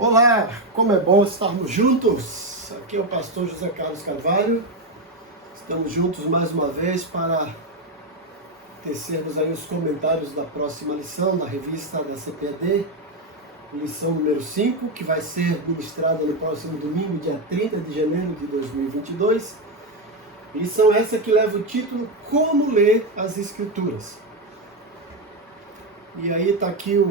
Olá, como é bom estarmos juntos. Aqui é o pastor José Carlos Carvalho. Estamos juntos mais uma vez para tecermos aí os comentários da próxima lição da revista da CPAD, lição número 5, que vai ser ministrada no próximo domingo, dia 30 de janeiro de 2022. Lição essa que leva o título Como Ler as Escrituras. E aí está aqui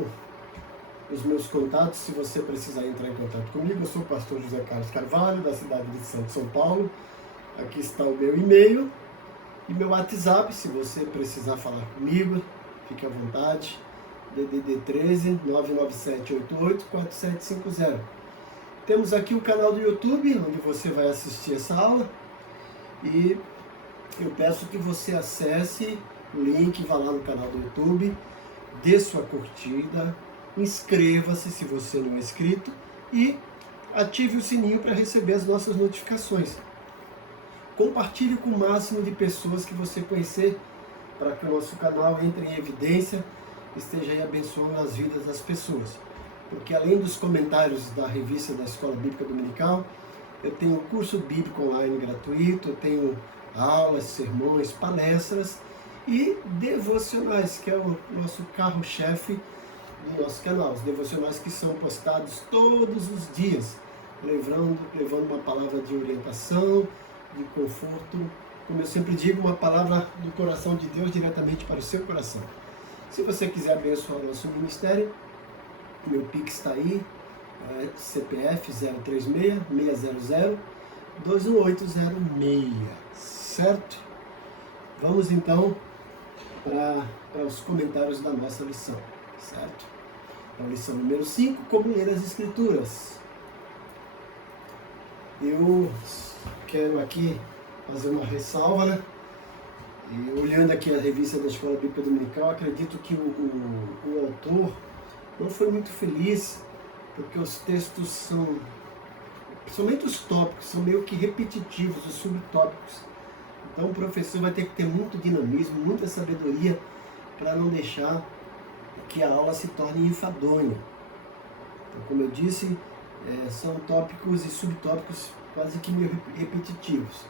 os meus contatos, se você precisar entrar em contato comigo. Eu sou o pastor José Carlos Carvalho, da cidade de São Paulo. Aqui está o meu e-mail e meu WhatsApp, se você precisar falar comigo, fique à vontade. DDD 13 99788 4750. Temos aqui o canal do YouTube, onde você vai assistir essa aula. E eu peço que você acesse o link, vá lá no canal do YouTube, dê sua curtida, inscreva-se se você não é inscrito e ative o sininho para receber as nossas notificações. Compartilhe com o máximo de pessoas que você conhecer, para que o nosso canal entre em evidência e esteja aí abençoando as vidas das pessoas. Porque além dos comentários da revista da Escola Bíblica Dominical, eu tenho um curso bíblico online gratuito, eu tenho aulas, sermões, palestras e devocionais, que é o nosso carro-chefe do nosso canal. Os devocionais que são postados todos os dias, levando uma palavra de orientação, de conforto, como eu sempre digo, uma palavra do coração de Deus diretamente para o seu coração. Se você quiser abençoar o nosso ministério, meu Pix está aí, CPF 036-600-21806, certo? Vamos então para os comentários da nossa lição, certo? A lição número 5, como ler as Escrituras. Eu quero aqui fazer uma ressalva, né? E olhando aqui a revista da Escola Bíblica Dominical, acredito que o autor não foi muito feliz, porque os textos são, principalmente os tópicos, são meio que repetitivos, os subtópicos. Então o professor vai ter que ter muito dinamismo, muita sabedoria, para não deixar que a aula se torne enfadonha. Então, como eu disse, são tópicos e subtópicos quase que meio repetitivos.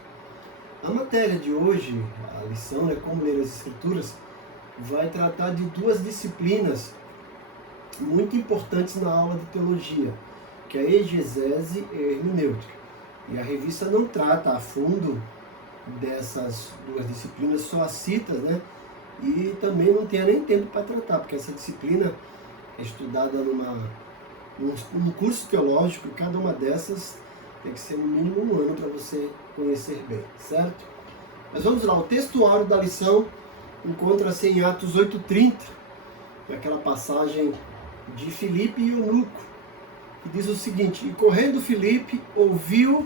A matéria de hoje, a lição, como ler as Escrituras, vai tratar de duas disciplinas muito importantes na aula de teologia, que é a exegese e a hermenêutica. E a revista não trata a fundo dessas duas disciplinas, só as cita, né? E também não tem nem tempo para tratar, porque essa disciplina é estudada num curso teológico, e cada uma dessas tem que ser no mínimo um ano para você conhecer bem, certo? Mas vamos lá, o texto áureo da lição encontra-se em Atos 8:30, que é aquela passagem de Filipe e Eunuco, que diz o seguinte: E correndo Filipe ouviu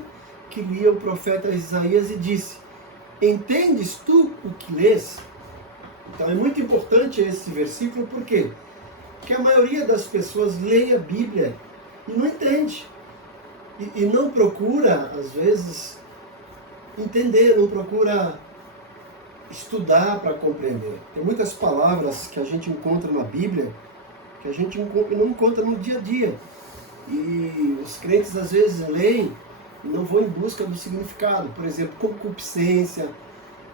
que lia o profeta Isaías e disse: Entendes tu o que lês? Então é muito importante esse versículo, por quê? Porque a maioria das pessoas lê a Bíblia e não entende. E não procura, às vezes, entender, não procura estudar para compreender. Tem muitas palavras que a gente encontra na Bíblia que a gente não encontra no dia a dia. E os crentes, às vezes, leem e não vão em busca do significado. Por exemplo, concupiscência,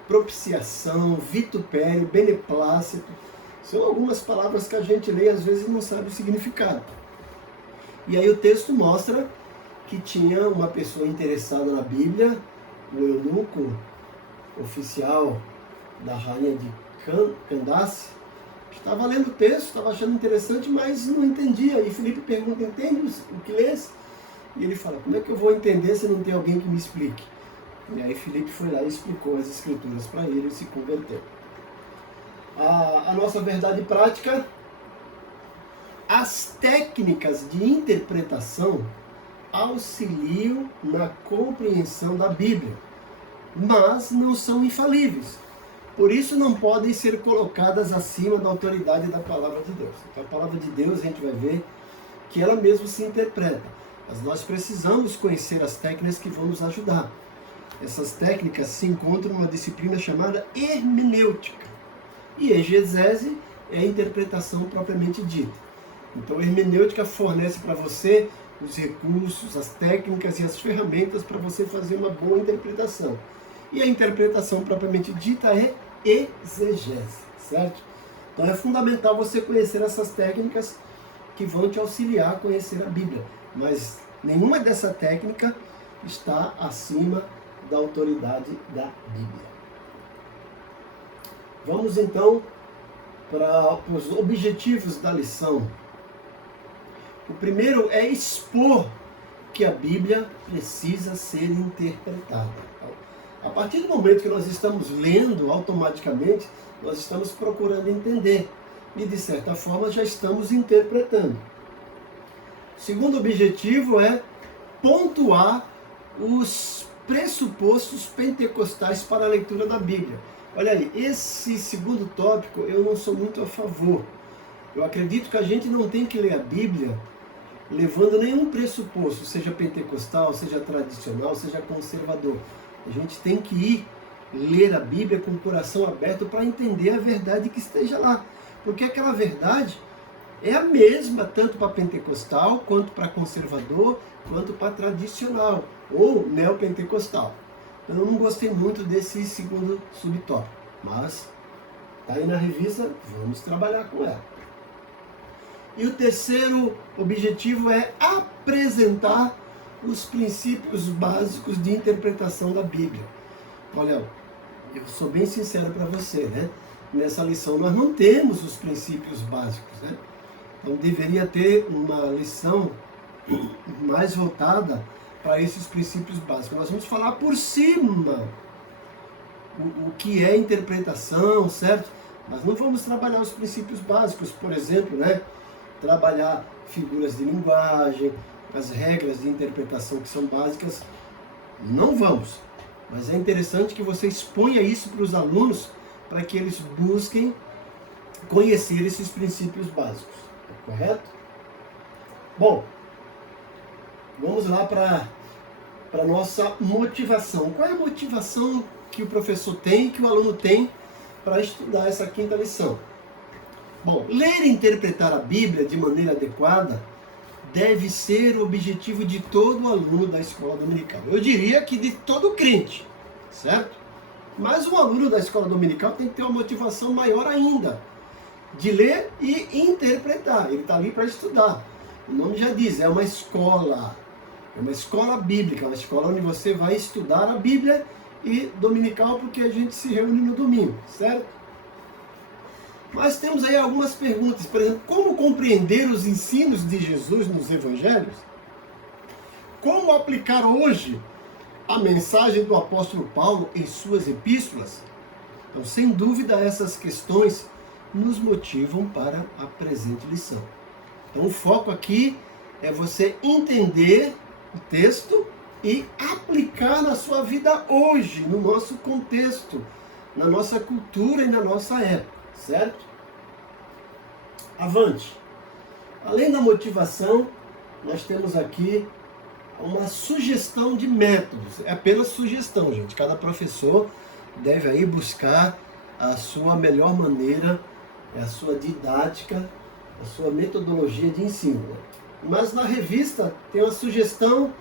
propiciação, vitupério, beneplácito. São algumas palavras que a gente lê e às vezes não sabe o significado. E aí o texto mostra que tinha uma pessoa interessada na Bíblia, o eunuco, oficial da rainha de Candace, estava lendo o texto, estava achando interessante, mas não entendia. E Filipe pergunta: entende o que lês? E ele fala: como é que eu vou entender se não tem alguém que me explique? E aí Filipe foi lá e explicou as Escrituras para ele e se converteu. A nossa verdade prática: as técnicas de interpretação auxiliam na compreensão da Bíblia, mas não são infalíveis. Por isso não podem ser colocadas acima da autoridade da Palavra de Deus. Então a Palavra de Deus, a gente vai ver que ela mesma se interpreta. Mas nós precisamos conhecer as técnicas que vão nos ajudar. Essas técnicas se encontram numa disciplina chamada hermenêutica. E exegese é a interpretação propriamente dita. Então a hermenêutica fornece para você os recursos, as técnicas e as ferramentas para você fazer uma boa interpretação. E a interpretação propriamente dita é exegese, certo? Então é fundamental você conhecer essas técnicas que vão te auxiliar a conhecer a Bíblia. Mas nenhuma dessa técnica está acima da autoridade da Bíblia. Vamos então para os objetivos da lição. O primeiro é expor que a Bíblia precisa ser interpretada. A partir do momento que nós estamos lendo, automaticamente, nós estamos procurando entender. E, de certa forma, já estamos interpretando. O segundo objetivo é pontuar os pressupostos pentecostais para a leitura da Bíblia. Olha aí, esse segundo tópico eu não sou muito a favor. Eu acredito que a gente não tem que ler a Bíblia levando nenhum pressuposto, seja pentecostal, seja tradicional, seja conservador. A gente tem que ir ler a Bíblia com o coração aberto para entender a verdade que esteja lá. Porque aquela verdade é a mesma, tanto para pentecostal, quanto para conservador, quanto para tradicional, ou neopentecostal. Eu não gostei muito desse segundo subtópico, mas está aí na revista, vamos trabalhar com ela. E o terceiro objetivo é apresentar os princípios básicos de interpretação da Bíblia. Olha, eu sou bem sincero para você, né? Nessa lição nós não temos os princípios básicos, né? Então deveria ter uma lição mais voltada para esses princípios básicos. Nós vamos falar por cima o que é interpretação, certo? Mas não vamos trabalhar os princípios básicos, por exemplo, né? Trabalhar figuras de linguagem, as regras de interpretação que são básicas, não vamos. Mas é interessante que você exponha isso para os alunos, para que eles busquem conhecer esses princípios básicos. Correto? Bom, vamos lá para a nossa motivação. Qual é a motivação que o professor tem, que o aluno tem para estudar essa quinta lição? Bom, ler e interpretar a Bíblia de maneira adequada deve ser o objetivo de todo aluno da escola dominical. Eu diria que de todo crente, certo? Mas um aluno da escola dominical tem que ter uma motivação maior ainda, de ler e interpretar. Ele está ali para estudar. O nome já diz, é uma escola bíblica, uma escola onde você vai estudar a Bíblia, e dominical porque a gente se reúne no domingo, certo? Mas temos aí algumas perguntas, por exemplo, como compreender os ensinos de Jesus nos evangelhos? Como aplicar hoje a mensagem do apóstolo Paulo em suas epístolas? Então, sem dúvida, essas questões nos motivam para a presente lição. Então, o foco aqui é você entender o texto e aplicar na sua vida hoje, no nosso contexto, na nossa cultura e na nossa época. Certo? Avante. Além da motivação, nós temos aqui uma sugestão de métodos. É apenas sugestão, gente. Cada professor deve aí buscar a sua melhor maneira, a sua didática, a sua metodologia de ensino. Mas na revista tem uma sugestão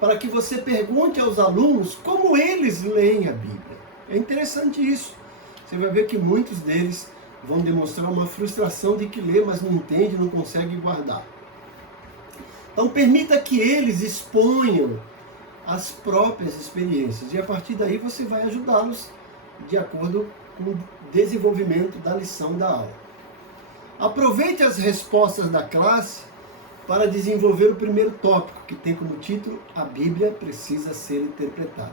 para que você pergunte aos alunos como eles leem a Bíblia. É interessante isso. Você vai ver que muitos deles vão demonstrar uma frustração de que lê, mas não entende, não consegue guardar. Então permita que eles exponham as próprias experiências, e a partir daí você vai ajudá-los de acordo com o desenvolvimento da lição da aula. Aproveite as respostas da classe para desenvolver o primeiro tópico, que tem como título A Bíblia Precisa Ser Interpretada.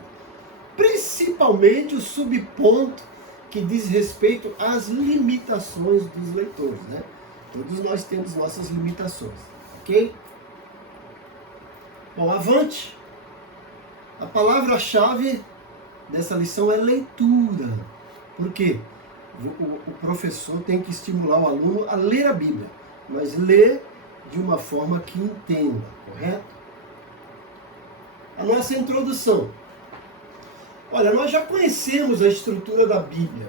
Principalmente o subponto que diz respeito às limitações dos leitores, né? Todos nós temos nossas limitações, ok? Bom, avante! A palavra-chave dessa lição é leitura. Por quê? O professor tem que estimular o aluno a ler a Bíblia, mas ler de uma forma que entenda, correto? A nossa introdução. Olha, nós já conhecemos a estrutura da Bíblia.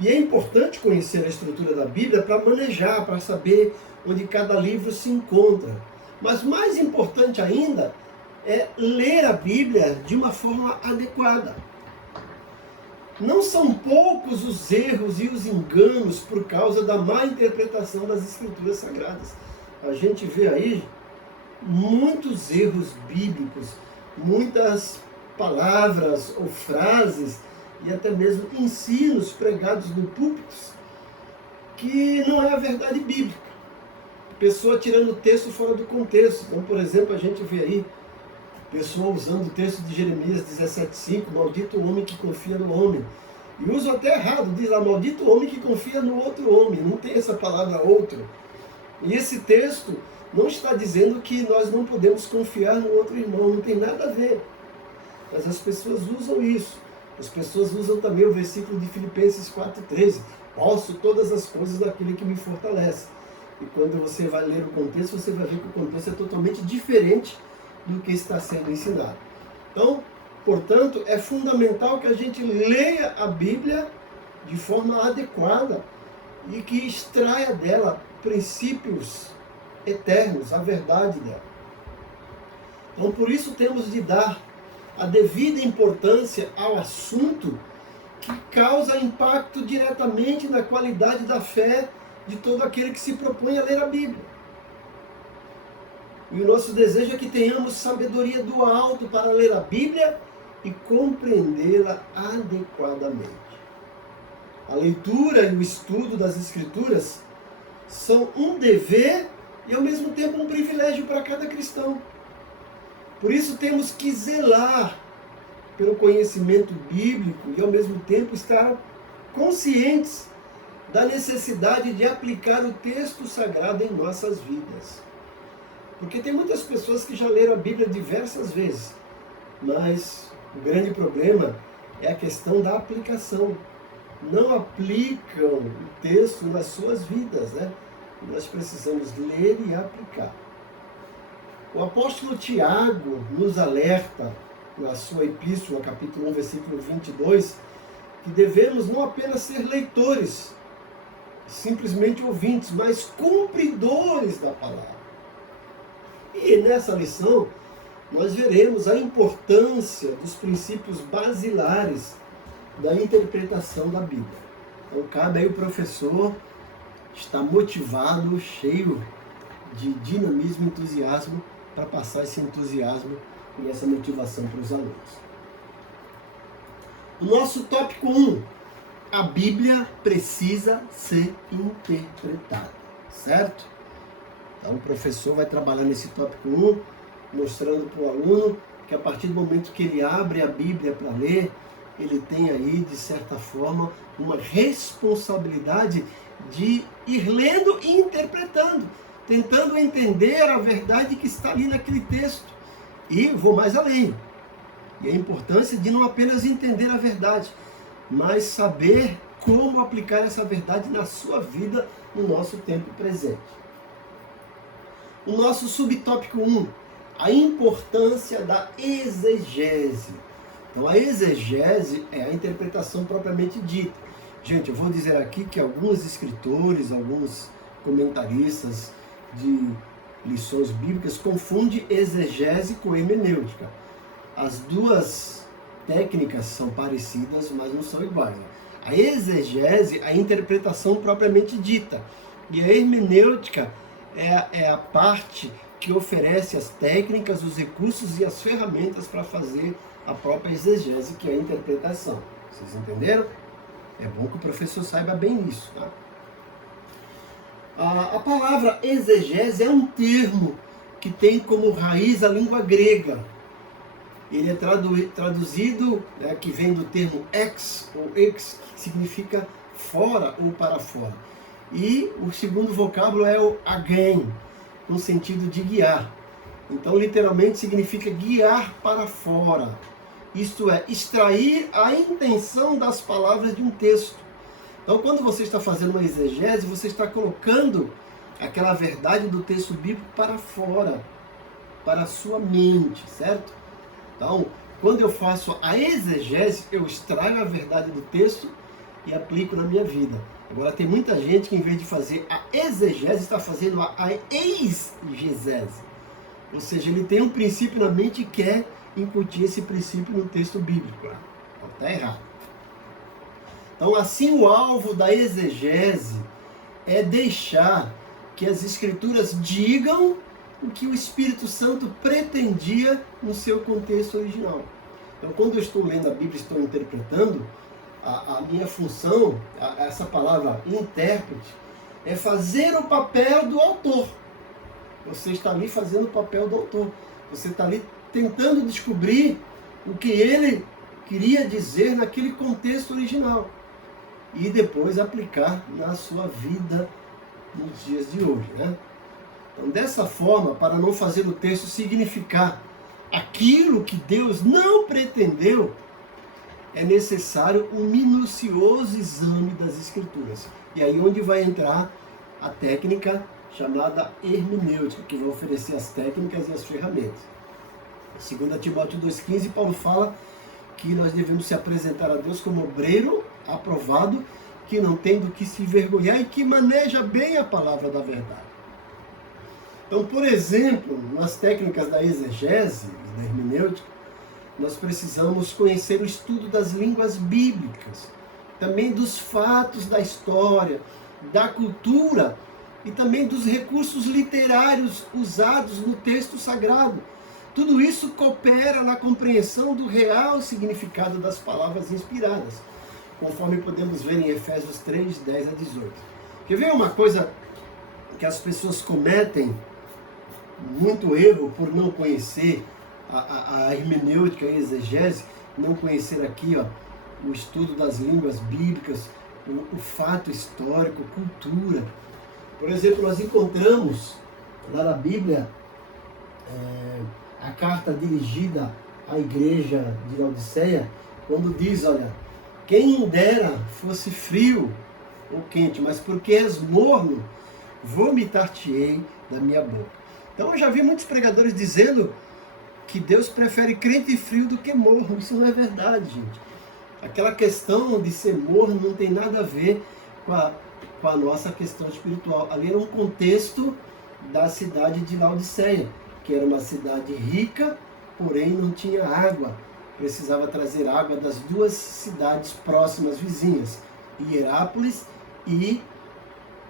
E é importante conhecer a estrutura da Bíblia para manejar, para saber onde cada livro se encontra. Mas mais importante ainda é ler a Bíblia de uma forma adequada. Não são poucos os erros e os enganos por causa da má interpretação das Escrituras Sagradas. A gente vê aí muitos erros bíblicos, muitas palavras ou frases e até mesmo ensinos pregados no púlpito que não é a verdade bíblica. Pessoa tirando o texto fora do contexto. Então, por exemplo, a gente vê aí pessoa usando o texto de Jeremias 17,5, maldito o homem que confia no homem. E usa até errado, diz lá, maldito o homem que confia no outro homem. Não tem essa palavra outro. E esse texto não está dizendo que nós não podemos confiar no outro irmão, não tem nada a ver. Mas as pessoas usam isso. As pessoas usam também o versículo de Filipenses 4,13. Posso todas as coisas daquele que me fortalece. E quando você vai ler o contexto, você vai ver que o contexto é totalmente diferente do que está sendo ensinado. Então, portanto, é fundamental que a gente leia a Bíblia de forma adequada e que extraia dela princípios eternos, a verdade dela. Então, por isso temos de dar a devida importância ao assunto que causa impacto diretamente na qualidade da fé de todo aquele que se propõe a ler a Bíblia. E o nosso desejo é que tenhamos sabedoria do alto para ler a Bíblia e compreendê-la adequadamente. A leitura e o estudo das Escrituras são um dever e ao mesmo tempo um privilégio para cada cristão. Por isso temos que zelar pelo conhecimento bíblico e ao mesmo tempo estar conscientes da necessidade de aplicar o texto sagrado em nossas vidas. Porque tem muitas pessoas que já leram a Bíblia diversas vezes, mas o grande problema é a questão da aplicação. Não aplicam o texto nas suas vidas, né? Nós precisamos ler e aplicar. O apóstolo Tiago nos alerta, na sua epístola, capítulo 1, versículo 22, que devemos não apenas ser leitores, simplesmente ouvintes, mas cumpridores da palavra. E nessa lição, nós veremos a importância dos princípios basilares da interpretação da Bíblia. Então, cabe aí o professor estar motivado, cheio de dinamismo e entusiasmo, para passar esse entusiasmo e essa motivação para os alunos. O nosso tópico 1, a Bíblia precisa ser interpretada, certo? Então o professor vai trabalhar nesse tópico 1, mostrando para o aluno que a partir do momento que ele abre a Bíblia para ler, ele tem aí, de certa forma, uma responsabilidade de ir lendo e interpretando, tentando entender a verdade que está ali naquele texto. E vou mais além. E a importância de não apenas entender a verdade, mas saber como aplicar essa verdade na sua vida, no nosso tempo presente. O nosso subtópico 1, a importância da exegese. Então a exegese é a interpretação propriamente dita. Gente, eu vou dizer aqui que alguns escritores, alguns comentaristas de lições bíblicas confundem exegese com hermenêutica. As duas técnicas são parecidas, mas não são iguais. A exegese é a interpretação propriamente dita. E a hermenêutica é a parte que oferece as técnicas, os recursos e as ferramentas para fazer a própria exegese, que é a interpretação. Vocês entenderam? É bom que o professor saiba bem isso, tá? A palavra exegese é um termo que tem como raiz a língua grega. Ele é traduzido, né, que vem do termo ex, ou ex, que significa fora ou para fora. E o segundo vocábulo é o agen, no sentido de guiar. Então, literalmente, significa guiar para fora. Isto é, extrair a intenção das palavras de um texto. Então, quando você está fazendo uma exegese, você está colocando aquela verdade do texto bíblico para fora, para a sua mente, certo? Então, quando eu faço a exegese, eu extraio a verdade do texto e aplico na minha vida. Agora, tem muita gente que, em vez de fazer a exegese, está fazendo a exegese. Ou seja, ele tem um princípio na mente e quer incutir esse princípio no texto bíblico. Está errado. Então, assim, o alvo da exegese é deixar que as Escrituras digam o que o Espírito Santo pretendia no seu contexto original. Então, quando eu estou lendo a Bíblia e estou interpretando, a minha função, essa palavra intérprete, é fazer o papel do autor. Você está ali fazendo o papel do autor. Você está ali tentando descobrir o que ele queria dizer naquele contexto original. E depois aplicar na sua vida nos dias de hoje, né? Então, dessa forma, para não fazer o texto significar aquilo que Deus não pretendeu, é necessário um minucioso exame das Escrituras. E aí onde vai entrar a técnica chamada hermenêutica, que vai oferecer as técnicas e as ferramentas. Em 2 Timóteo 2,15, Paulo fala que nós devemos se apresentar a Deus como obreiro aprovado, que não tem do que se envergonhar e que maneja bem a palavra da verdade. Então, por exemplo, nas técnicas da exegese e da hermenêutica, nós precisamos conhecer o estudo das línguas bíblicas, também dos fatos da história, da cultura e também dos recursos literários usados no texto sagrado. Tudo isso coopera na compreensão do real significado das palavras inspiradas, conforme podemos ver em Efésios 3, 10 a 18. Quer ver uma coisa que as pessoas cometem muito erro por não conhecer a hermenêutica e a exegese, não conhecer aqui o estudo das línguas bíblicas, o fato histórico, cultura. Por exemplo, nós encontramos lá na Bíblia a carta dirigida à igreja de Laodiceia, quando diz, olha, quem dera fosse frio ou quente, mas porque és morno, vomitar-te-ei da minha boca. Então eu já vi muitos pregadores dizendo que Deus prefere crente frio do que morno. Isso não é verdade, gente. Aquela questão de ser morno não tem nada a ver com a nossa questão espiritual. Ali era um contexto da cidade de Laodiceia, que era uma cidade rica, porém não tinha água. Precisava trazer água das duas cidades próximas vizinhas, Hierápolis e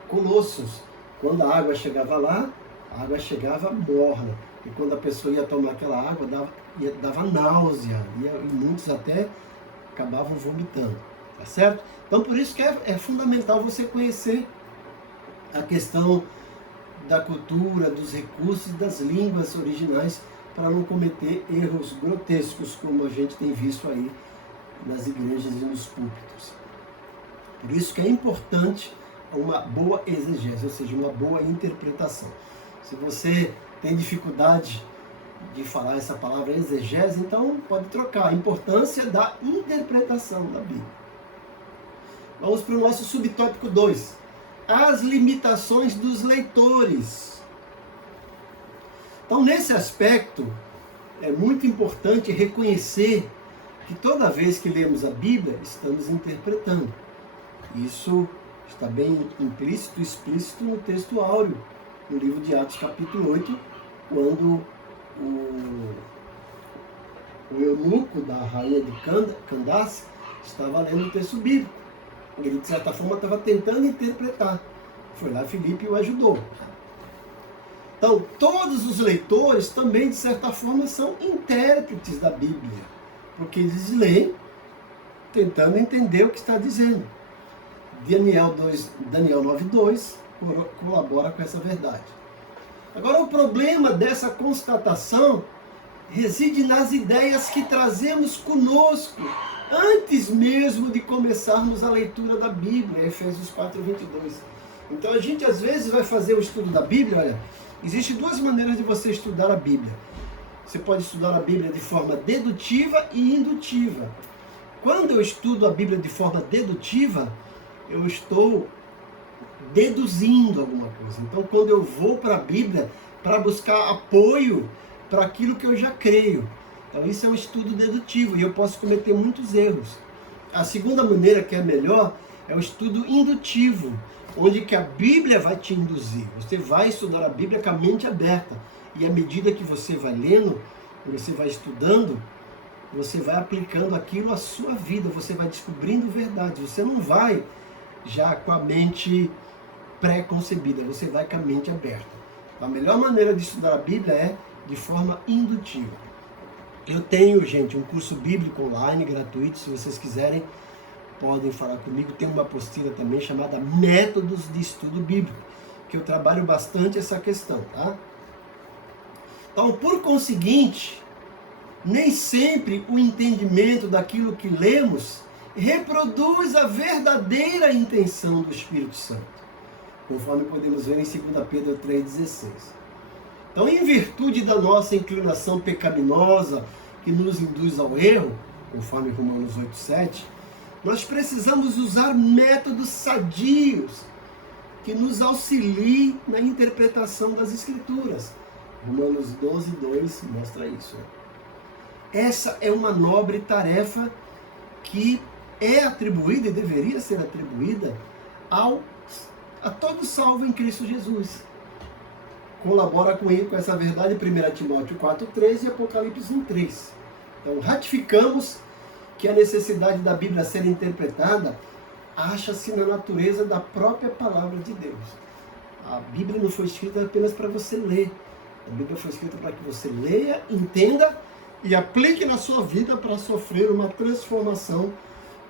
Colossos. Quando a água chegava lá, a água chegava morna. E quando a pessoa ia tomar aquela água, dava náusea. E muitos até acabavam vomitando. Tá certo? Então, por isso que é fundamental você conhecer a questão da cultura, dos recursos, das línguas originais, para não cometer erros grotescos, como a gente tem visto aí nas igrejas e nos púlpitos. Por isso que é importante uma boa exegese, ou seja, uma boa interpretação. Se você tem dificuldade de falar essa palavra exegese, então pode trocar. A importância da interpretação da Bíblia. Vamos para o nosso subtópico 2. As limitações dos leitores. Então, nesse aspecto, é muito importante reconhecer que toda vez que lemos a Bíblia, estamos interpretando. Isso está bem implícito e explícito no texto áureo, no livro de Atos, capítulo 8, quando o eunuco da rainha de Candace estava lendo o texto bíblico. Ele, de certa forma, estava tentando interpretar. Foi lá Filipe e o ajudou. Então, todos os leitores também, de certa forma, são intérpretes da Bíblia, porque eles leem tentando entender o que está dizendo. Daniel 9:2 colabora com essa verdade. Agora, o problema dessa constatação reside nas ideias que trazemos conosco antes mesmo de começarmos a leitura da Bíblia, Efésios 4:22. Então, a gente às vezes vai fazer o estudo da Bíblia, olha, existem duas maneiras de você estudar a Bíblia. Você pode estudar a Bíblia de forma dedutiva e indutiva. Quando eu estudo a Bíblia de forma dedutiva, eu estou deduzindo alguma coisa. Então, quando eu vou para a Bíblia para buscar apoio para aquilo que eu já creio. Então, isso é um estudo dedutivo e eu posso cometer muitos erros. A segunda maneira, que é melhor, é o estudo indutivo. onde que a Bíblia vai te induzir. Você vai estudar a Bíblia com a mente aberta. E à medida que você vai lendo, você vai estudando, você vai aplicando aquilo à sua vida, você vai descobrindo verdades. Você não vai já com a mente pré-concebida, você vai com a mente aberta. A melhor maneira de estudar a Bíblia é de forma indutiva. Eu tenho, gente, um curso bíblico online, gratuito, se vocês quiserem, podem falar comigo. Tem uma apostila também chamada Métodos de Estudo Bíblico, que eu trabalho bastante essa questão, tá? Então, por conseguinte, nem sempre o entendimento daquilo que lemos reproduz a verdadeira intenção do Espírito Santo, conforme podemos ver em 2 Pedro 3,16. Então, em virtude da nossa inclinação pecaminosa, que nos induz ao erro, conforme Romanos 8,7, nós precisamos usar métodos sadios que nos auxiliem na interpretação das Escrituras. Romanos 12,2 mostra isso. Essa é uma nobre tarefa que é atribuída e deveria ser atribuída a todo salvo em Cristo Jesus. Colabora com ele, com essa verdade, 1 Timóteo 4,3 e Apocalipse 1,3. Então, ratificamos que a necessidade da Bíblia ser interpretada acha-se na natureza da própria palavra de Deus. A Bíblia não foi escrita apenas para você ler. A Bíblia foi escrita para que você leia, entenda e aplique na sua vida para sofrer uma transformação,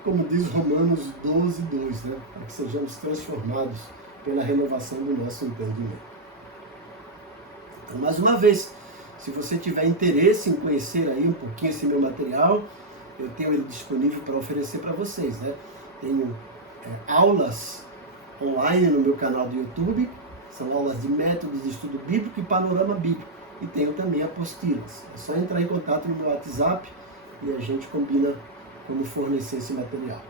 como diz Romanos 12,2, né? Para que sejamos transformados pela renovação do nosso entendimento. Então, mais uma vez, se você tiver interesse em conhecer aí um pouquinho esse meu material, eu tenho ele disponível para oferecer para vocês, né? Tenho aulas online no meu canal do YouTube, são aulas de métodos de estudo bíblico e panorama bíblico. E tenho também apostilas. É só entrar em contato no meu WhatsApp e a gente combina como fornecer esse material.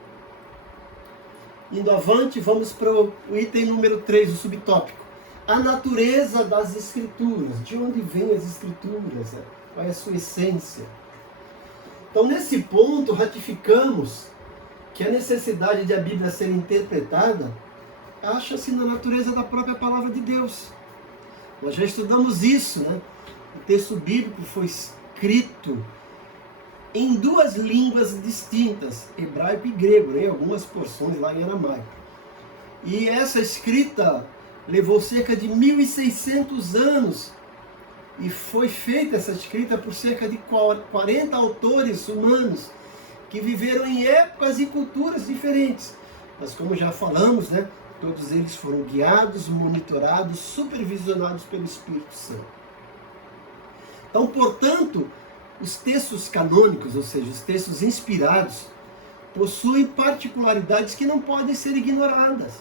Indo avante, vamos para o item número 3, o subtópico. A natureza das Escrituras. De onde vêm as Escrituras? Qual é a sua essência? Então, nesse ponto, ratificamos que a necessidade de a Bíblia ser interpretada acha-se na natureza da própria palavra de Deus. Nós já estudamos isso, né? O texto bíblico foi escrito em duas línguas distintas, hebraico e grego, né? Algumas porções lá em aramaico. E essa escrita levou cerca de 1.600 anos e foi feita essa escrita por cerca de 40 autores humanos que viveram em épocas e culturas diferentes. Mas como já falamos, né? Todos eles foram guiados, monitorados, supervisionados pelo Espírito Santo. Então, portanto, os textos canônicos, ou seja, os textos inspirados, possuem particularidades que não podem ser ignoradas.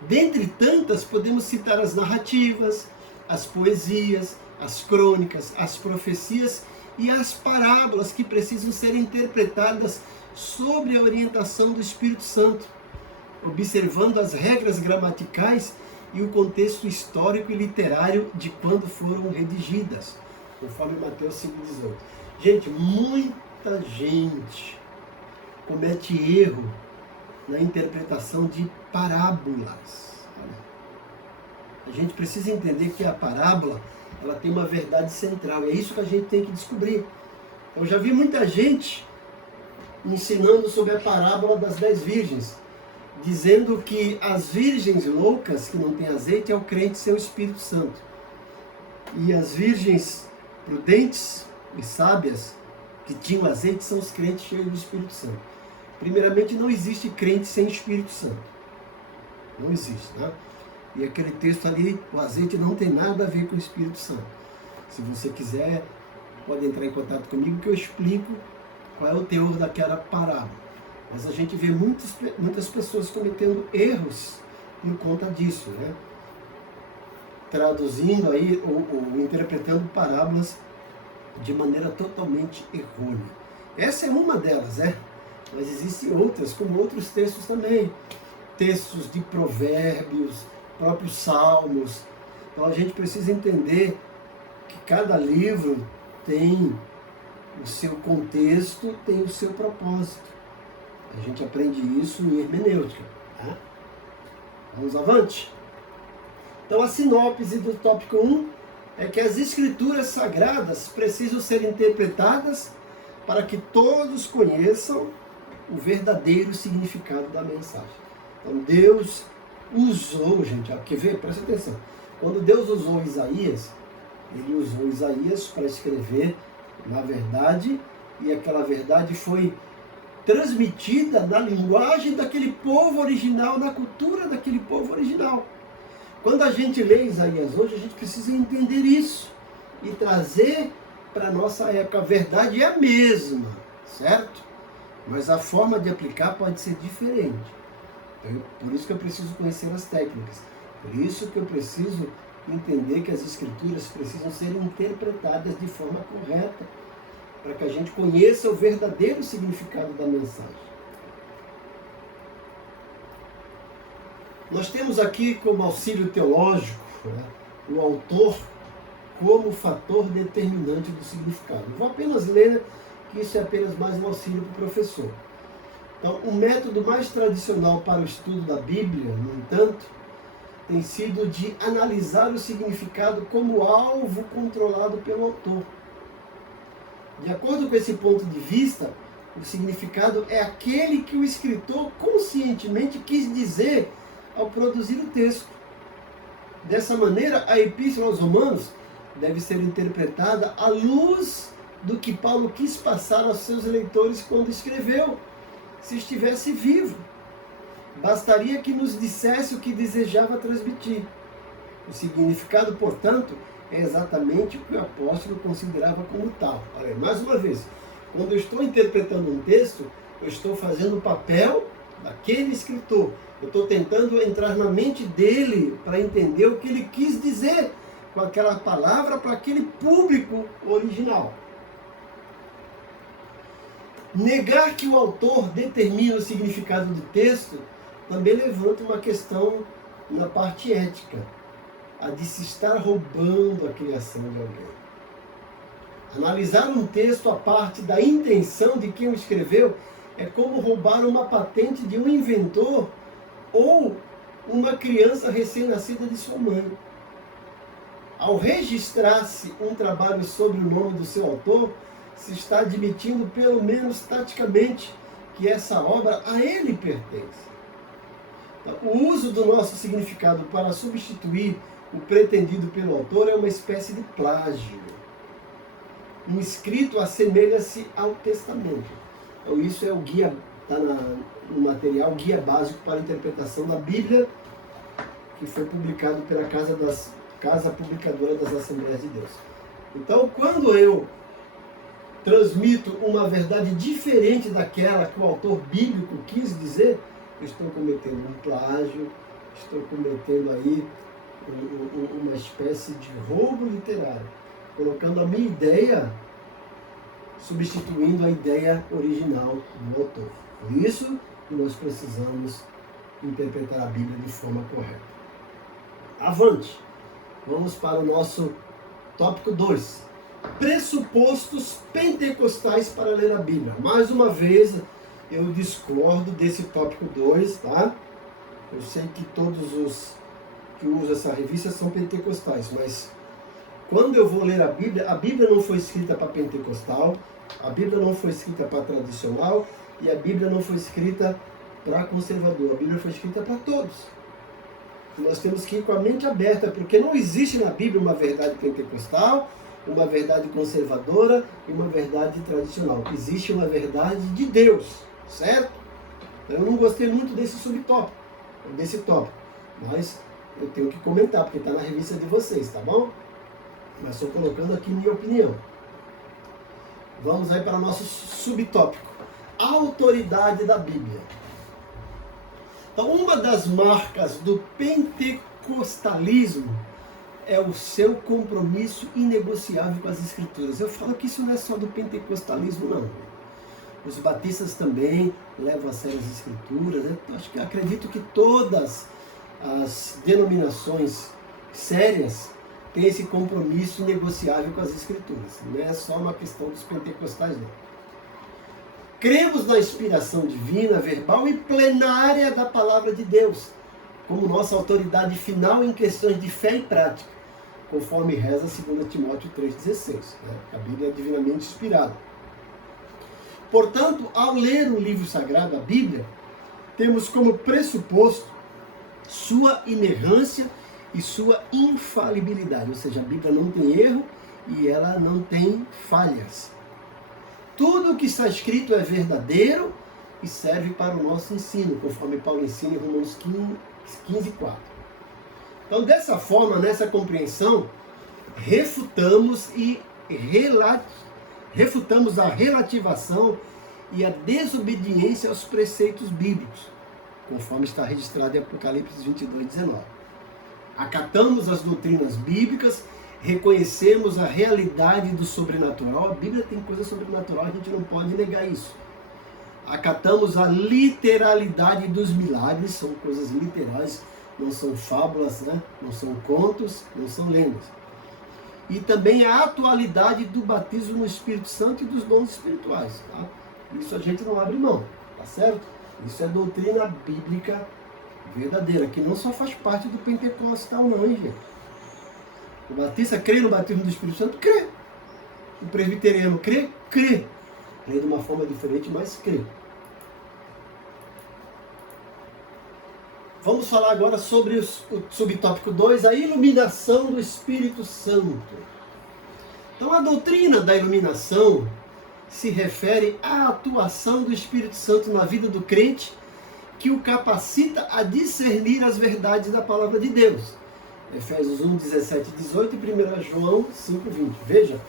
Dentre tantas, podemos citar as narrativas, as poesias, as crônicas, as profecias e as parábolas que precisam ser interpretadas sob a orientação do Espírito Santo, observando as regras gramaticais e o contexto histórico e literário de quando foram redigidas, conforme Mateus 5,18. Gente, muita gente comete erro na interpretação de parábolas. A gente precisa entender que a parábola, ela tem uma verdade central, e é isso que a gente tem que descobrir. Eu já vi muita gente ensinando sobre a parábola das 10 virgens, dizendo que as virgens loucas que não têm azeite é o crente sem o Espírito Santo. E as virgens prudentes e sábias que tinham azeite são os crentes cheios do Espírito Santo. Primeiramente, não existe crente sem Espírito Santo. Não existe, né? E aquele texto ali, o azeite não tem nada a ver com o Espírito Santo. Se você quiser, pode entrar em contato comigo que eu explico qual é o teor daquela parábola. Mas a gente vê muitas pessoas cometendo erros por conta disso, né? Traduzindo aí ou interpretando parábolas de maneira totalmente errônea. Essa é uma delas, né? Mas existem outras, como outros textos também. Textos de provérbios, próprios salmos. Então a gente precisa entender que cada livro tem o seu contexto, tem o seu propósito. A gente aprende isso em hermenêutica. Tá? Vamos avante? Então a sinopse do tópico 1 é que as escrituras sagradas precisam ser interpretadas para que todos conheçam o verdadeiro significado da mensagem. Então Deus usou, gente, quer ver? Presta atenção. Quando Deus usou Isaías, ele usou Isaías para escrever na verdade, e aquela verdade foi transmitida na linguagem daquele povo original, na cultura daquele povo original. Quando a gente lê Isaías hoje, a gente precisa entender isso e trazer para a nossa época. A verdade é a mesma, certo? Mas a forma de aplicar pode ser diferente. Então, por isso que eu preciso conhecer as técnicas. Por isso que eu preciso entender que as escrituras precisam ser interpretadas de forma correta, para que a gente conheça o verdadeiro significado da mensagem. Nós temos aqui como auxílio teológico, o autor como fator determinante do significado. Eu vou apenas ler, que isso é apenas mais um auxílio para o professor. Então, o método mais tradicional para o estudo da Bíblia, no entanto, tem sido de analisar o significado como alvo controlado pelo autor. De acordo com esse ponto de vista, o significado é aquele que o escritor conscientemente quis dizer ao produzir o texto. Dessa maneira, a Epístola aos Romanos deve ser interpretada à luz do que Paulo quis passar aos seus leitores quando escreveu, se estivesse vivo. Bastaria que nos dissesse o que desejava transmitir. O significado, portanto, é exatamente o que o apóstolo considerava como tal. Olha, mais uma vez, quando eu estou interpretando um texto, eu estou fazendo o papel daquele escritor. Eu estou tentando entrar na mente dele para entender o que ele quis dizer com aquela palavra para aquele público original. Negar que o autor determina o significado do texto também levanta uma questão na parte ética, a de se estar roubando a criação de alguém. Analisar um texto a parte da intenção de quem o escreveu é como roubar uma patente de um inventor ou uma criança recém-nascida de sua mãe. Ao registrar-se um trabalho sob o nome do seu autor, se está admitindo, pelo menos taticamente, que essa obra a ele pertence. Então, o uso do nosso significado para substituir o pretendido pelo autor é uma espécie de plágio. Um escrito assemelha-se ao testamento. Então isso é o guia, está no material, Guia Básico para a Interpretação da Bíblia, que foi publicado pela Casa Publicadora das Assembleias de Deus. Então, quando eu transmito uma verdade diferente daquela que o autor bíblico quis dizer, eu estou cometendo um plágio, estou cometendo aí uma espécie de roubo literário, colocando a minha ideia, substituindo a ideia original do autor. Por isso que nós precisamos interpretar a Bíblia de forma correta. Avante! Vamos para o nosso tópico 2. Pressupostos pentecostais para ler a Bíblia. Mais uma vez, eu discordo desse tópico 2, tá? Eu sei que todos os que usam essa revista são pentecostais, mas quando eu vou ler a Bíblia não foi escrita para pentecostal, a Bíblia não foi escrita para tradicional e a Bíblia não foi escrita para conservador. A Bíblia foi escrita para todos. Nós temos que ir com a mente aberta, porque não existe na Bíblia uma verdade pentecostal, uma verdade conservadora e uma verdade tradicional. Existe uma verdade de Deus, certo? Eu não gostei muito desse subtópico, desse tópico, mas eu tenho que comentar, porque está na revista de vocês, tá bom? Mas estou colocando aqui minha opinião. Vamos aí para o nosso subtópico. A autoridade da Bíblia. Então, uma das marcas do pentecostalismo é o seu compromisso inegociável com as Escrituras. Eu falo que isso não é só do pentecostalismo, não. Os batistas também levam a sério as Escrituras. Acredito que todas as denominações sérias têm esse compromisso inegociável com as Escrituras. Não é só uma questão dos pentecostais, não. Cremos na inspiração divina, verbal e plenária da palavra de Deus. como nossa autoridade final em questões de fé e prática, conforme reza 2 Timóteo 3,16. Né? A Bíblia é divinamente inspirada. Portanto, ao ler o livro sagrado, a Bíblia, temos como pressuposto sua inerrância e sua infalibilidade. Ou seja, a Bíblia não tem erro e ela não tem falhas. Tudo o que está escrito é verdadeiro e serve para o nosso ensino, conforme Paulo ensina em Romanos 15:4. Então, dessa forma, nessa compreensão, refutamos a relativação e a desobediência aos preceitos bíblicos, conforme está registrado em Apocalipse 22:19. Acatamos as doutrinas bíblicas, reconhecemos a realidade do sobrenatural. A Bíblia tem coisa sobrenatural, a gente não pode negar isso. Acatamos a literalidade dos milagres, são coisas literais, não são fábulas, né? Não são contos, não são lendas. E também a atualidade do batismo no Espírito Santo e dos dons espirituais. Tá? Isso a gente não abre mão, tá certo? Isso é doutrina bíblica verdadeira, que não só faz parte do pentecostal não, hein, gente? O batista crê no batismo do Espírito Santo? Crê. O presbiteriano crê? Crê. Crê de uma forma diferente, mas crê. Vamos falar agora sobre o subtópico 2, a iluminação do Espírito Santo. Então, a doutrina da iluminação se refere à atuação do Espírito Santo na vida do crente, que o capacita a discernir as verdades da palavra de Deus. Efésios 1, 17 e 18 e 1 João 5, 20. Veja,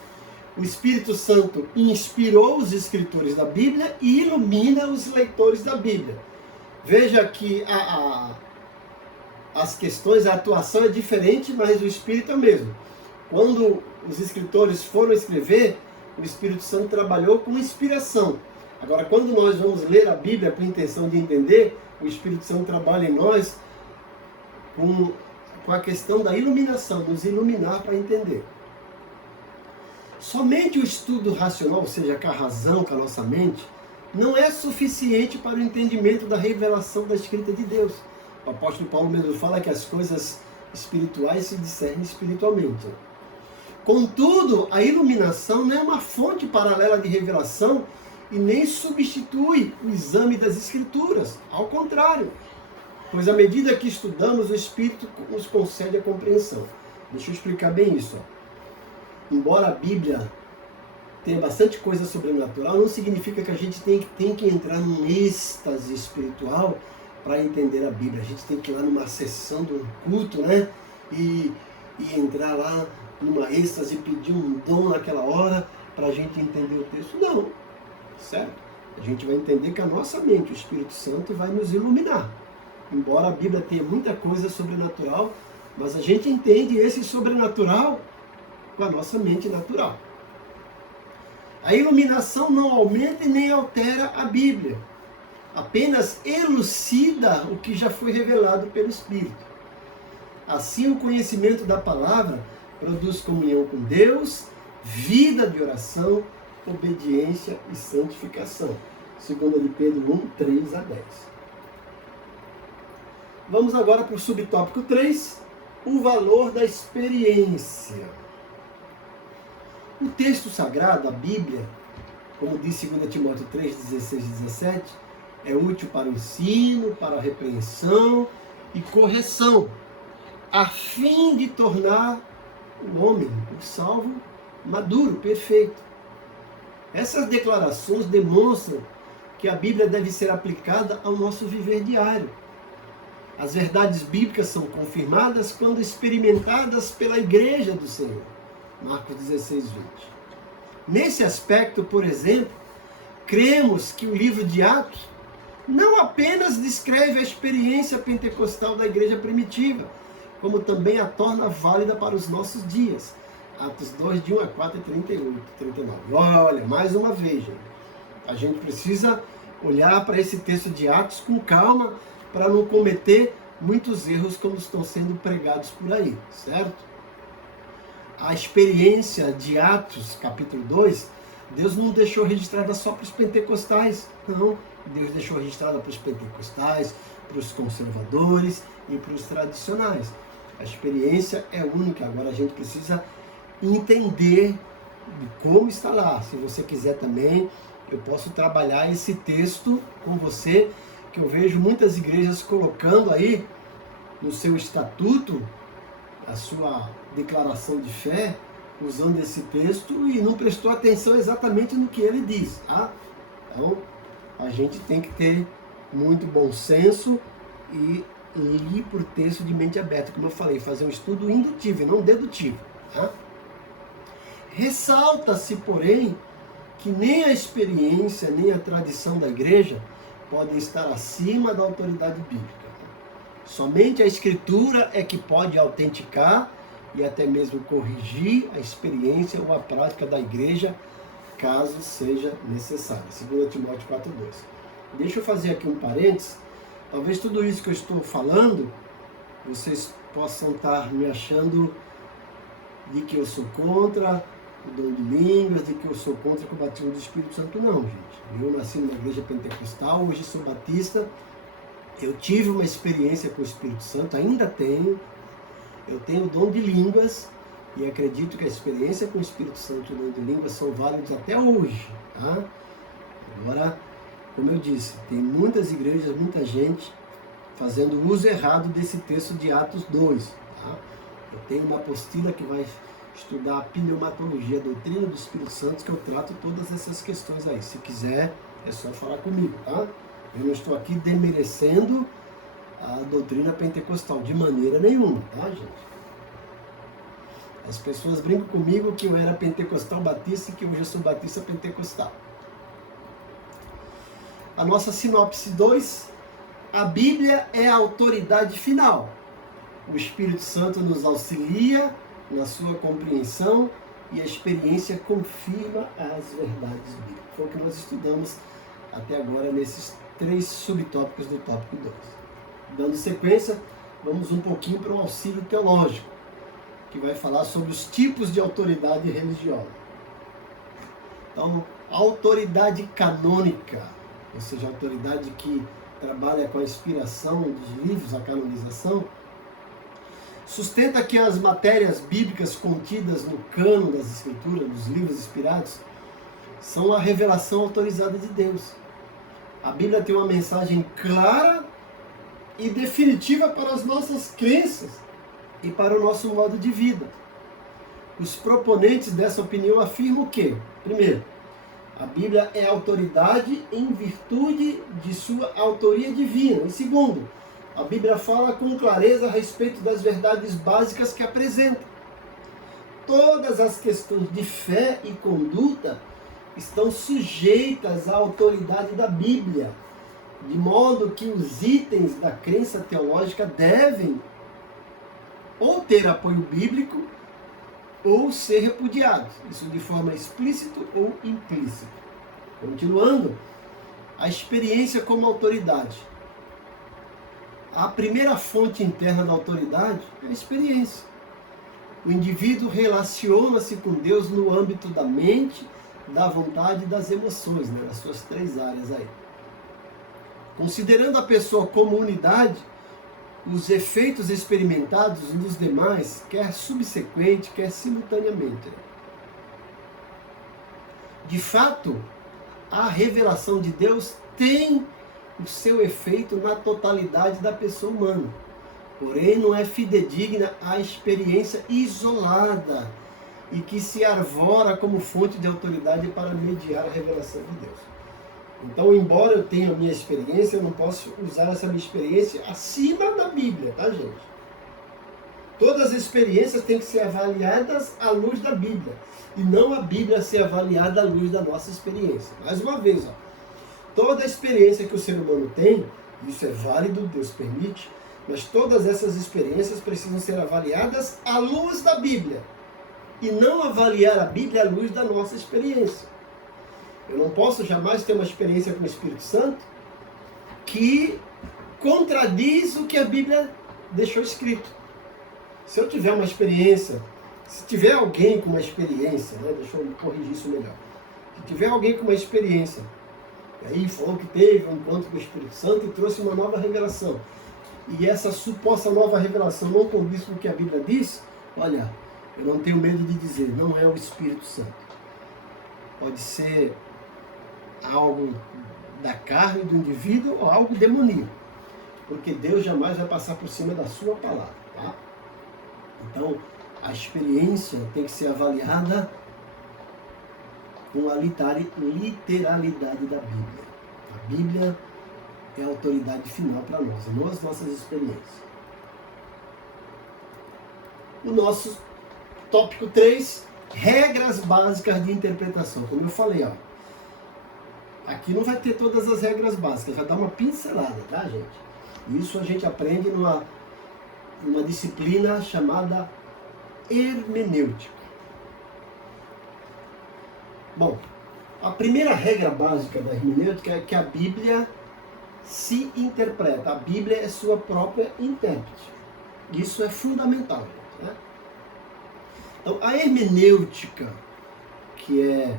o Espírito Santo inspirou os escritores da Bíblia e ilumina os leitores da Bíblia. Veja que as questões, a atuação é diferente, mas o Espírito é o mesmo. Quando os escritores foram escrever, o Espírito Santo trabalhou com inspiração. Agora, quando nós vamos ler a Bíblia com a intenção de entender, o Espírito Santo trabalha em nós com a questão da iluminação, nos iluminar para entender. Somente o estudo racional, ou seja, com a razão, com a nossa mente, não é suficiente para o entendimento da revelação da Escrita de Deus. O apóstolo Paulo mesmo fala que as coisas espirituais se discernem espiritualmente. Contudo, a iluminação não é uma fonte paralela de revelação e nem substitui o exame das Escrituras. Ao contrário, pois à medida que estudamos, o Espírito nos concede a compreensão. Deixa eu explicar bem isso. Embora a Bíblia tenha bastante coisa sobrenatural, não significa que a gente tem que entrar num êxtase espiritual para entender a Bíblia. A gente tem que ir lá numa sessão do culto, né? E entrar lá numa êxtase e pedir um dom naquela hora para a gente entender o texto. Não, certo? A gente vai entender que a nossa mente, o Espírito Santo, vai nos iluminar. Embora a Bíblia tenha muita coisa sobrenatural, mas a gente entende esse sobrenatural com a nossa mente natural. A iluminação não aumenta e nem altera a Bíblia. Apenas elucida o que já foi revelado pelo Espírito. Assim, o conhecimento da palavra produz comunhão com Deus, vida de oração, obediência e santificação. 2 de Pedro 1, 3 a 10. Vamos agora para o subtópico 3, o valor da experiência. O texto sagrado, a Bíblia, como diz 2 Timóteo 3, 16 e 17, é útil para o ensino, para a repreensão e correção, a fim de tornar o homem, o salvo, maduro, perfeito. Essas declarações demonstram que a Bíblia deve ser aplicada ao nosso viver diário. As verdades bíblicas são confirmadas quando experimentadas pela Igreja do Senhor. Marcos 16, 20. Nesse aspecto, por exemplo, cremos que o livro de Atos não apenas descreve a experiência pentecostal da igreja primitiva, como também a torna válida para os nossos dias. Atos 2, de 1 a 4 e 38, 39. Olha, mais uma vez, gente, a gente precisa olhar para esse texto de Atos com calma, para não cometer muitos erros como estão sendo pregados por aí, certo? A experiência de Atos, capítulo 2, Deus não deixou registrada só para os pentecostais, não. Deus deixou registrada para os pentecostais, para os conservadores e para os tradicionais. A experiência é única, agora a gente precisa entender como está lá. Se você quiser também, eu posso trabalhar esse texto com você, que eu vejo muitas igrejas colocando aí no seu estatuto, a sua declaração de fé, usando esse texto e não prestou atenção exatamente no que ele diz. Tá? Então, a gente tem que ter muito bom senso e ir por texto de mente aberta, como eu falei, fazer um estudo indutivo, não dedutivo. Tá? Ressalta-se, porém, que nem a experiência, nem a tradição da igreja podem estar acima da autoridade bíblica. Somente a Escritura é que pode autenticar e até mesmo corrigir a experiência ou a prática da igreja, caso seja necessário. 2 Timóteo 4,2. Deixa eu fazer aqui um parênteses. Talvez tudo isso que eu estou falando, vocês possam estar me achando de que eu sou contra o dom de línguas, de que eu sou contra o batismo do Espírito Santo. Não, gente. Eu nasci numa igreja pentecostal, hoje sou batista. Eu tive uma experiência com o Espírito Santo, ainda tenho. Eu tenho o dom de línguas e acredito que a experiência com o Espírito Santo e o dom de línguas são válidos até hoje. Tá? Agora, como eu disse, tem muitas igrejas, muita gente fazendo uso errado desse texto de Atos 2. Tá? Eu tenho uma apostila que vai estudar a pneumatologia, a doutrina do Espírito Santo, que eu trato todas essas questões aí. Se quiser, é só falar comigo, tá? Eu não estou aqui demerecendo a doutrina pentecostal, de maneira nenhuma, tá, gente? As pessoas brincam comigo que eu era pentecostal batista e que hoje eu sou batista pentecostal. A nossa sinopse 2, a Bíblia é a autoridade final. O Espírito Santo nos auxilia na sua compreensão e a experiência confirma as verdades bíblicas. Foi o que nós estudamos até agora nesses 3 subtópicos do tópico 2. Dando sequência, vamos um pouquinho para o auxílio teológico, que vai falar sobre os tipos de autoridade religiosa. Então, a autoridade canônica, ou seja, a autoridade que trabalha com a inspiração dos livros, a canonização, sustenta que as matérias bíblicas contidas no cânon das Escrituras, dos livros inspirados, são a revelação autorizada de Deus. A Bíblia tem uma mensagem clara e definitiva para as nossas crenças e para o nosso modo de vida. Os proponentes dessa opinião afirmam que, primeiro, a Bíblia é autoridade em virtude de sua autoria divina. E segundo, a Bíblia fala com clareza a respeito das verdades básicas que apresenta. Todas as questões de fé e conduta estão sujeitas à autoridade da Bíblia, de modo que os itens da crença teológica devem ou ter apoio bíblico ou ser repudiados, isso de forma explícita ou implícita. Continuando, a experiência como autoridade. A primeira fonte interna da autoridade é a experiência. O indivíduo relaciona-se com Deus no âmbito da mente, da vontade e das emoções, né? Nas suas 3 áreas aí. Considerando a pessoa como unidade, os efeitos experimentados nos demais, quer subsequente, quer simultaneamente. De fato, a revelação de Deus tem o seu efeito na totalidade da pessoa humana. Porém, não é fidedigna à experiência isolada e que se arvora como fonte de autoridade para mediar a revelação de Deus. Então, embora eu tenha a minha experiência, eu não posso usar essa minha experiência acima da Bíblia, tá, gente? Todas as experiências têm que ser avaliadas à luz da Bíblia, e não a Bíblia ser avaliada à luz da nossa experiência. Mais uma vez, ó, toda a experiência que o ser humano tem, isso é válido, Deus permite, mas todas essas experiências precisam ser avaliadas à luz da Bíblia, e não avaliar a Bíblia à luz da nossa experiência. Eu não posso jamais ter uma experiência com o Espírito Santo que contradiz o que a Bíblia deixou escrito. Se eu tiver uma experiência, se tiver alguém com uma experiência, né, deixa eu corrigir isso melhor. Se tiver alguém com uma experiência E aí falou que teve um encontro com o Espírito Santo e trouxe uma nova revelação. E essa suposta nova revelação não condiz com o que a Bíblia diz. Olha, eu não tenho medo de dizer, não é o Espírito Santo. Pode ser algo da carne do indivíduo ou algo demoníaco. Porque Deus jamais vai passar por cima da sua palavra. Tá? Então, a experiência tem que ser avaliada com a literalidade da Bíblia. A Bíblia é a autoridade final para nós, não as nossas experiências. O nosso tópico 3, regras básicas de interpretação. Como eu falei, ó, aqui não vai ter todas as regras básicas, vai dar uma pincelada, tá, gente? Isso a gente aprende numa disciplina chamada hermenêutica. Bom, a primeira regra básica da hermenêutica é que a Bíblia se interpreta. A Bíblia é sua própria intérprete. Isso é fundamental, né? Então, a hermenêutica, que é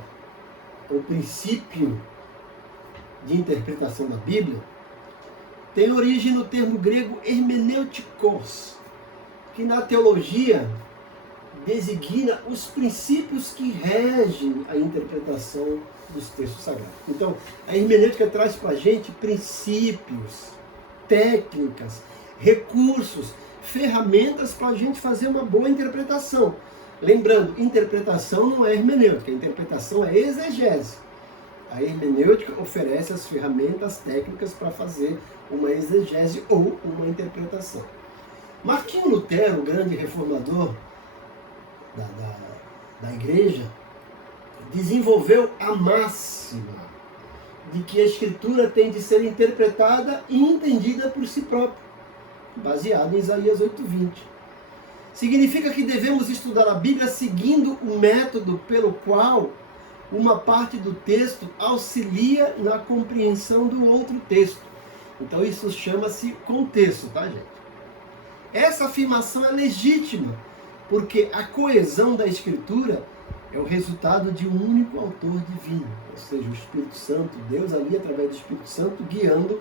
o princípio de interpretação da Bíblia, tem origem no termo grego hermeneutikos, que na teologia designa os princípios que regem a interpretação dos textos sagrados. Então, a hermenêutica traz para a gente princípios, técnicas, recursos, ferramentas para a gente fazer uma boa interpretação. Lembrando, interpretação não é hermenêutica, interpretação é exegese. A hermenêutica oferece as ferramentas técnicas para fazer uma exegese ou uma interpretação. Martinho Lutero, o grande reformador da igreja, desenvolveu a máxima de que a Escritura tem de ser interpretada e entendida por si própria, baseado em Isaías 8:20. Significa que devemos estudar a Bíblia seguindo o método pelo qual uma parte do texto auxilia na compreensão do outro texto. Então isso chama-se contexto, tá, gente? Essa afirmação é legítima, porque a coesão da Escritura é o resultado de um único autor divino, ou seja, o Espírito Santo, Deus ali através do Espírito Santo guiando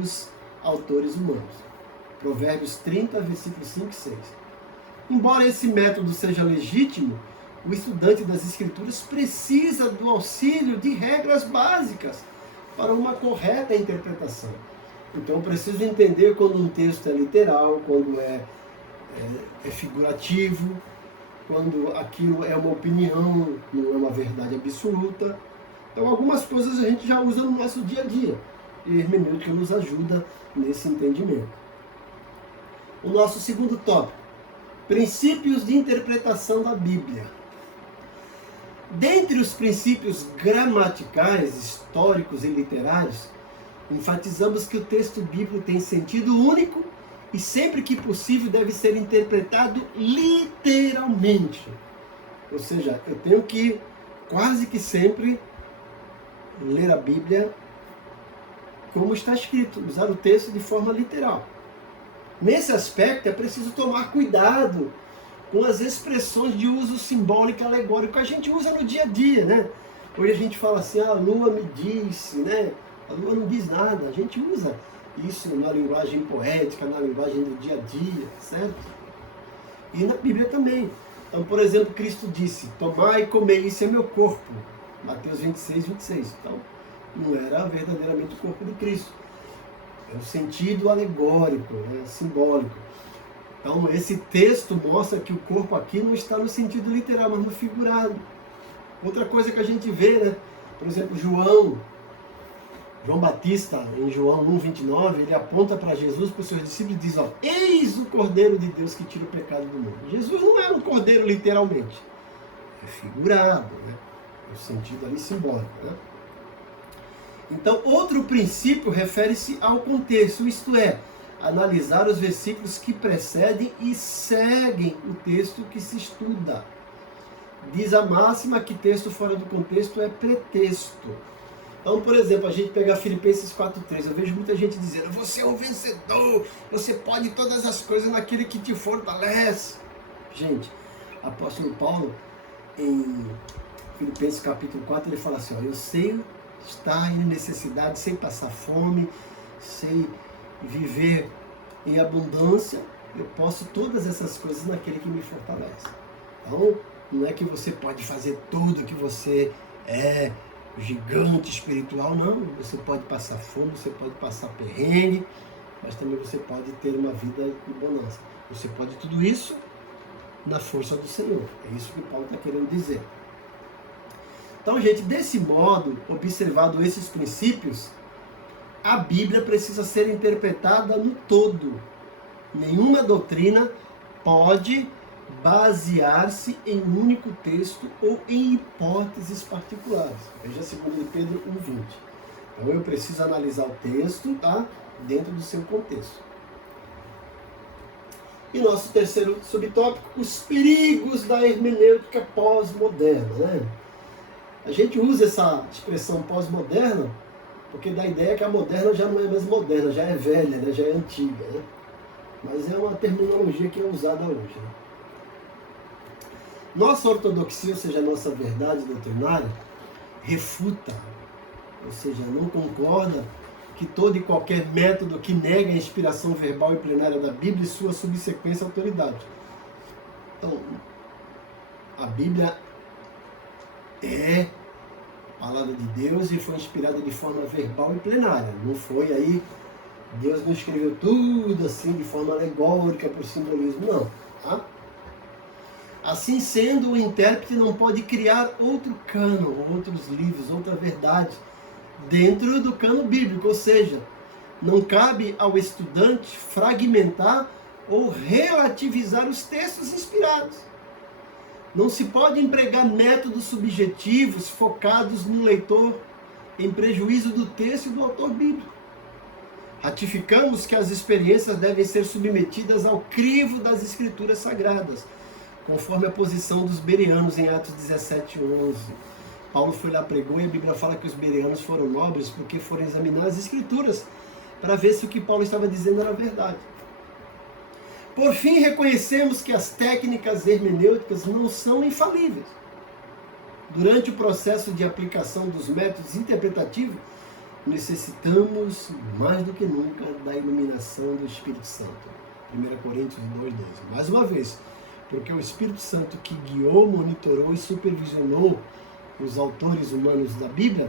os autores humanos. Provérbios 30, versículos 5 e 6. Embora esse método seja legítimo, o estudante das Escrituras precisa do auxílio de regras básicas para uma correta interpretação. Então eu preciso entender quando um texto é literal, quando é figurativo, quando aquilo é uma opinião, não é uma verdade absoluta. Então algumas coisas a gente já usa no nosso dia a dia. E a hermenêutica nos ajuda nesse entendimento. O nosso segundo tópico, princípios de interpretação da Bíblia. Dentre os princípios gramaticais, históricos e literários, enfatizamos que o texto bíblico tem sentido único e sempre que possível deve ser interpretado literalmente. Ou seja, eu tenho que quase que sempre ler a Bíblia como está escrito, usar o texto de forma literal. Nesse aspecto é preciso tomar cuidado com as expressões de uso simbólico e alegórico que a gente usa no dia a dia, né? Hoje a gente fala assim, a lua me disse, né? A lua não diz nada, a gente usa isso na linguagem poética, na linguagem do dia a dia, certo? E na Bíblia também. Então, por exemplo, Cristo disse, tomai e comei, isso é meu corpo. Mateus 26, 26. Então, não era verdadeiramente o corpo de Cristo. É o sentido alegórico, né? Simbólico. Então, esse texto mostra que o corpo aqui não está no sentido literal, mas no figurado. Outra coisa que a gente vê, né? Por exemplo, João Batista, em João 1:29, ele aponta para Jesus, para os seus discípulos e diz, ó, eis o Cordeiro de Deus que tira o pecado do mundo. Jesus não é um cordeiro literalmente, é figurado, né? No sentido ali simbólico, né? Então, outro princípio refere-se ao contexto, isto é, analisar os versículos que precedem e seguem o texto que se estuda. Diz a máxima que texto fora do contexto é pretexto. Então, por exemplo, a gente pega Filipenses 4:3, eu vejo muita gente dizendo, você é um vencedor, você pode todas as coisas naquele que te fortalece. Gente, apóstolo Paulo, em Filipenses capítulo 4, ele fala assim, ó, eu sei estar em necessidade, sem passar fome, sem viver em abundância, eu posso todas essas coisas naquele que me fortalece. Então, não é que você pode fazer tudo que você é gigante espiritual, não. Você pode passar fome, você pode passar perrengue, mas também você pode ter uma vida em bonança. Você pode tudo isso na força do Senhor. É isso que Paulo está querendo dizer. Então, gente, desse modo, observado esses princípios, a Bíblia precisa ser interpretada no todo. Nenhuma doutrina pode basear-se em um único texto ou em hipóteses particulares. Veja 2 Pedro 1,20. Então eu preciso analisar o texto, tá? Dentro do seu contexto. E nosso terceiro subtópico, os perigos da hermenêutica pós-moderna, né? A gente usa essa expressão pós-moderna porque dá a ideia que a moderna já não é mais moderna, já é velha, né? Já é antiga, né? Mas é uma terminologia que é usada hoje, né? Nossa ortodoxia, ou seja, a nossa verdade doutrinária, refuta, ou seja, não concorda que todo e qualquer método que nega a inspiração verbal e plenária da Bíblia e sua subsequência autoridade. Então, a Bíblia é a palavra de Deus e foi inspirada de forma verbal e plenária. Não foi aí, Deus não escreveu tudo assim de forma alegórica, por simbolismo, não. Tá? Assim sendo, o intérprete não pode criar outro cânon, outros livros, outra verdade dentro do cânon bíblico, ou seja, não cabe ao estudante fragmentar ou relativizar os textos inspirados. Não se pode empregar métodos subjetivos focados no leitor em prejuízo do texto e do autor bíblico. Ratificamos que as experiências devem ser submetidas ao crivo das escrituras sagradas, conforme a posição dos bereanos em Atos 17:11. Paulo foi lá, pregou, e a Bíblia fala que os bereanos foram nobres porque foram examinar as escrituras para ver se o que Paulo estava dizendo era verdade. Por fim, reconhecemos que as técnicas hermenêuticas não são infalíveis. Durante o processo de aplicação dos métodos interpretativos, necessitamos mais do que nunca da iluminação do Espírito Santo. 1 Coríntios 2:12. Mais uma vez, porque o Espírito Santo que guiou, monitorou e supervisionou os autores humanos da Bíblia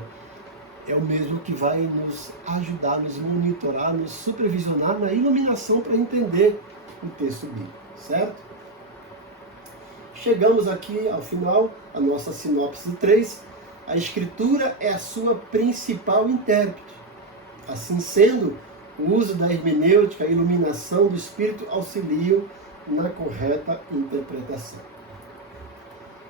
é o mesmo que vai nos ajudar, nos monitorar, nos supervisionar na iluminação para entender o texto bíblico, certo? Chegamos aqui ao final, a nossa sinopse 3. A Escritura é a sua principal intérprete. Assim sendo, o uso da hermenêutica, a iluminação do Espírito auxiliam na correta interpretação.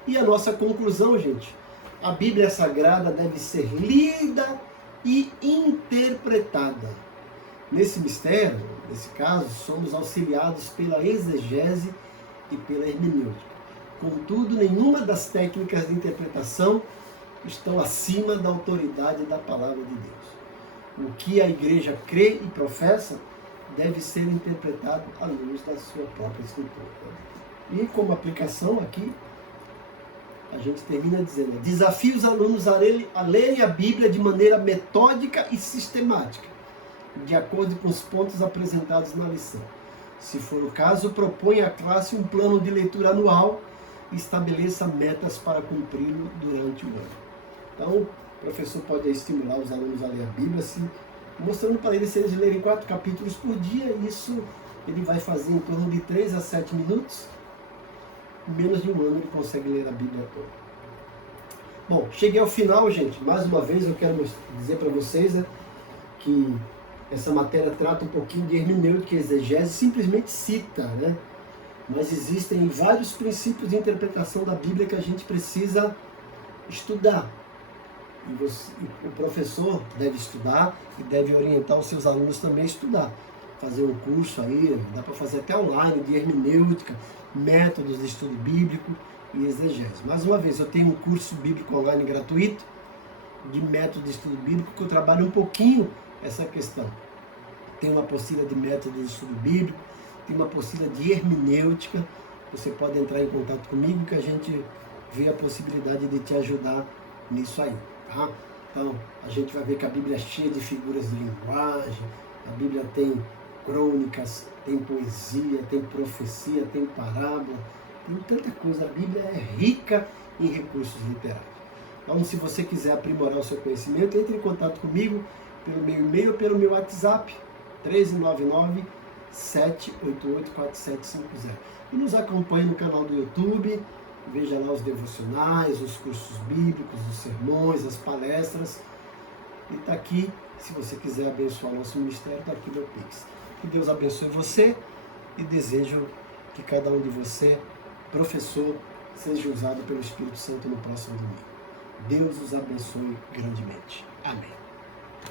E a nossa conclusão, gente, a Bíblia Sagrada deve ser lida e interpretada. Nesse mistério, nesse caso, somos auxiliados pela exegese e pela hermenêutica. Contudo, nenhuma das técnicas de interpretação estão acima da autoridade da palavra de Deus. O que a igreja crê e professa deve ser interpretado à luz da sua própria escritura. E como aplicação aqui, a gente termina dizendo: desafia os alunos a lerem a Bíblia de maneira metódica e sistemática, de acordo com os pontos apresentados na lição. Se for o caso, proponha à classe um plano de leitura anual e estabeleça metas para cumpri-lo durante o ano. Então, o professor pode estimular os alunos a ler a Bíblia, assim, mostrando para eles, se eles lerem 4 capítulos por dia, isso ele vai fazer em torno de 3 a 7 minutos. Em menos de um ano ele consegue ler a Bíblia toda. Bom, cheguei ao final, gente. Mais uma vez eu quero dizer para vocês, né, que essa matéria trata um pouquinho de hermenêutica e exegese, simplesmente cita, né? Mas existem vários princípios de interpretação da Bíblia que a gente precisa estudar. E o professor deve estudar e deve orientar os seus alunos também a estudar. Fazer um curso aí, dá para fazer até online, de hermenêutica, métodos de estudo bíblico e exegese. Mais uma vez, eu tenho um curso bíblico online gratuito, de método de estudo bíblico, que eu trabalho um pouquinho essa questão. Tem uma apostila de método de estudo bíblico, tem uma apostila de hermenêutica. Você pode entrar em contato comigo que a gente vê a possibilidade de te ajudar nisso aí. Tá? Então, a gente vai ver que a Bíblia é cheia de figuras de linguagem, a Bíblia tem crônicas, tem poesia, tem profecia, tem parábola, tem tanta coisa. A Bíblia é rica em recursos literários. Então, se você quiser aprimorar o seu conhecimento, entre em contato comigo pelo meu e-mail ou pelo meu WhatsApp, 1399-788-4750. E nos acompanhe no canal do YouTube, veja lá os devocionais, os cursos bíblicos, os sermões, as palestras. E está aqui, se você quiser abençoar o nosso ministério, está aqui meu Pix. Que Deus abençoe você e desejo que cada um de você, professor, seja usado pelo Espírito Santo no próximo domingo. Deus os abençoe grandemente. Amém.